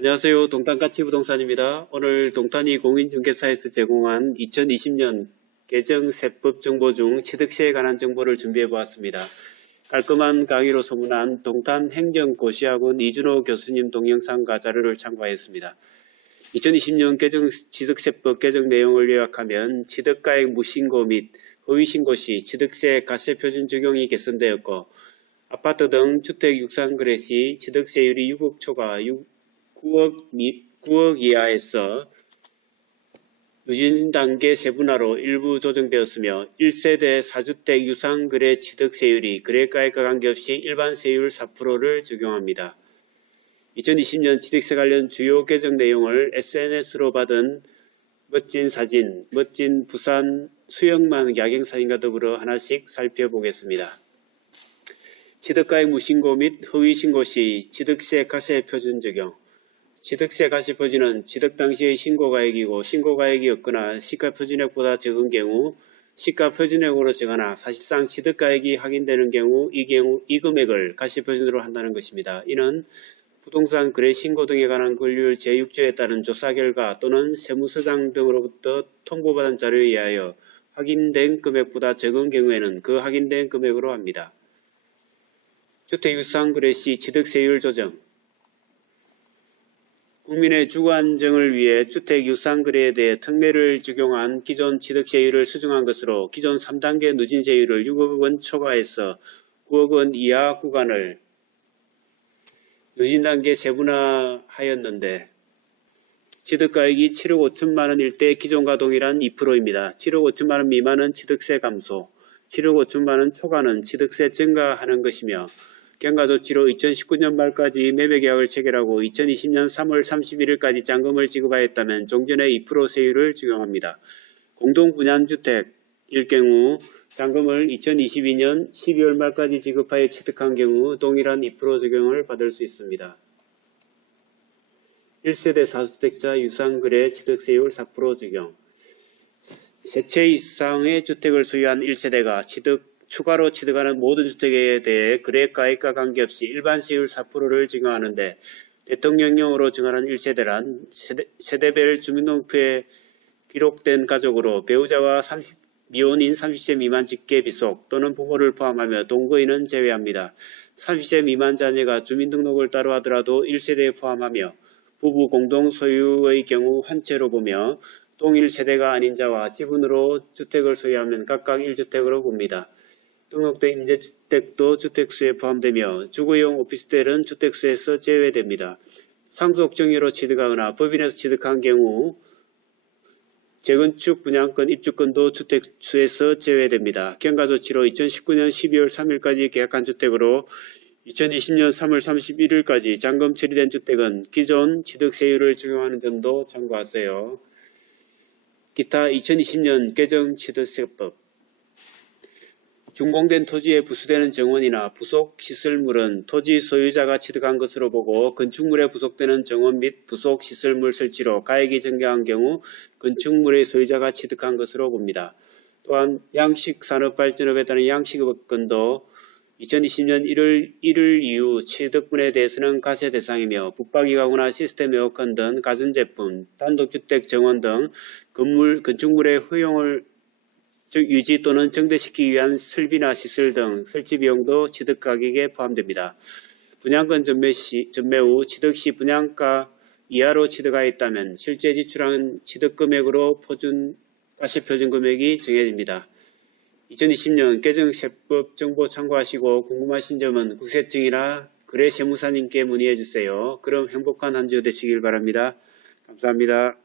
안녕하세요. 동탄가치부동산입니다. 오늘 동탄이 공인중개사에서 제공한 2020년 개정세법 정보 중 취득세에 관한 정보를 준비해 보았습니다. 깔끔한 강의로 소문난 동탄행정고시학원 이준호 교수님 동영상과 자료를 참고하였습니다. 2020년 취득세법 개정 내용을 요약하면 취득가액 무신고 및 허위신고 시 취득세 가세표준 적용이 개선되었고, 아파트 등 주택 육상거래 시 취득세율이 6억 초과 9억 이하에서 누진단계 세분화로 일부 조정되었으며 1세대 4주택 유상거래 취득세율이 거래가액과 관계없이 일반세율 4%를 적용합니다. 2020년 취득세 관련 주요 개정 내용을 SNS로 받은 멋진 사진, 멋진 부산 수영만 야경사진과 더불어 하나씩 살펴보겠습니다. 취득가액 무신고 및 허위신고 시 취득세 가세 표준 적용. 취득세 가세 표준은 취득 당시의 신고가액이고, 신고가액이 없거나 시가표준액보다 적은 경우 시가표준액으로 정하나 사실상 취득가액이 확인되는 경우 이 금액을 가세 표준으로 한다는 것입니다. 이는 부동산 거래 신고 등에 관한 권리율 제6조에 따른 조사 결과 또는 세무서장 등으로부터 통보받은 자료에 의하여 확인된 금액보다 적은 경우에는 그 확인된 금액으로 합니다. 주택 유상거래 시 취득세율 조정. 국민의 주거 안정을 위해 주택 유상거래에 대해 특례를 적용한 기존 취득세율을 수정한 것으로 기존 3단계 누진세율을 6억 원 초과해서 9억 원 이하 구간을 누진단계 세분화하였는데, 취득가액이 7억 5천만 원일 때 기존과 동일한 2%입니다. 7억 5천만 원 미만은 취득세 감소, 7억 5천만 원 초과는 취득세 증가하는 것이며, 경과조치로 2019년 말까지 매매계약을 체결하고 2020년 3월 31일까지 잔금을 지급하였다면 종전의 2% 세율을 적용합니다. 공동분양주택일 경우 잔금을 2022년 12월 말까지 지급하여 취득한 경우 동일한 2% 적용을 받을 수 있습니다. 1세대 4주택자 유상거래 취득세율 4% 적용. 3채 이상의 주택을 소유한 1세대가 추가로 취득하는 모든 주택에 대해 거래가액과 관계없이 일반세율 4%를 적용하는데, 대통령령으로 정하는 1세대란 세대별 주민등록부에 기록된 가족으로 배우자와 미혼인 30세 미만 직계 비속 또는 부모를 포함하며 동거인은 제외합니다. 30세 미만 자녀가 주민등록을 따로 하더라도 1세대에 포함하며 부부 공동 소유의 경우 한 채로 보며 동일 세대가 아닌 자와 지분으로 주택을 소유하면 각각 1주택으로 봅니다. 등록된 임대주택도 주택수에 포함되며 주거용 오피스텔은 주택수에서 제외됩니다. 상속 정의로 취득하거나 법인에서 취득한 경우 재건축 분양권 입주권도 주택수에서 제외됩니다. 경과조치로 2019년 12월 3일까지 계약한 주택으로 2020년 3월 31일까지 잔금 처리된 주택은 기존 취득세율을 적용하는 점도 참고하세요. 기타 2020년 개정 취득세법. 준공된 토지에 부수되는 정원이나 부속 시설물은 토지 소유자가 취득한 것으로 보고, 건축물에 부속되는 정원 및 부속 시설물 설치로 가액이 증가한 경우 건축물의 소유자가 취득한 것으로 봅니다. 또한 양식산업발전업에 따른 양식업권도 2020년 1월 이후 취득분에 대해서는 가세 대상이며, 붙박이 가구나 시스템 에어컨 등 가전제품, 단독주택 정원 등 건축물의 허용을 유지 또는 정대시키기 위한 설비나 시설 등 설치 비용도 취득가격에 포함됩니다. 분양권 전매 후 취득 시 분양가 이하로 취득하였다면 실제 지출한 취득금액으로 가세표준금액이 정해집니다. 2020년 개정세법 정보 참고하시고 궁금하신 점은 국세청이나 거래세무사님께 문의해 주세요. 그럼 행복한 한 주 되시길 바랍니다. 감사합니다.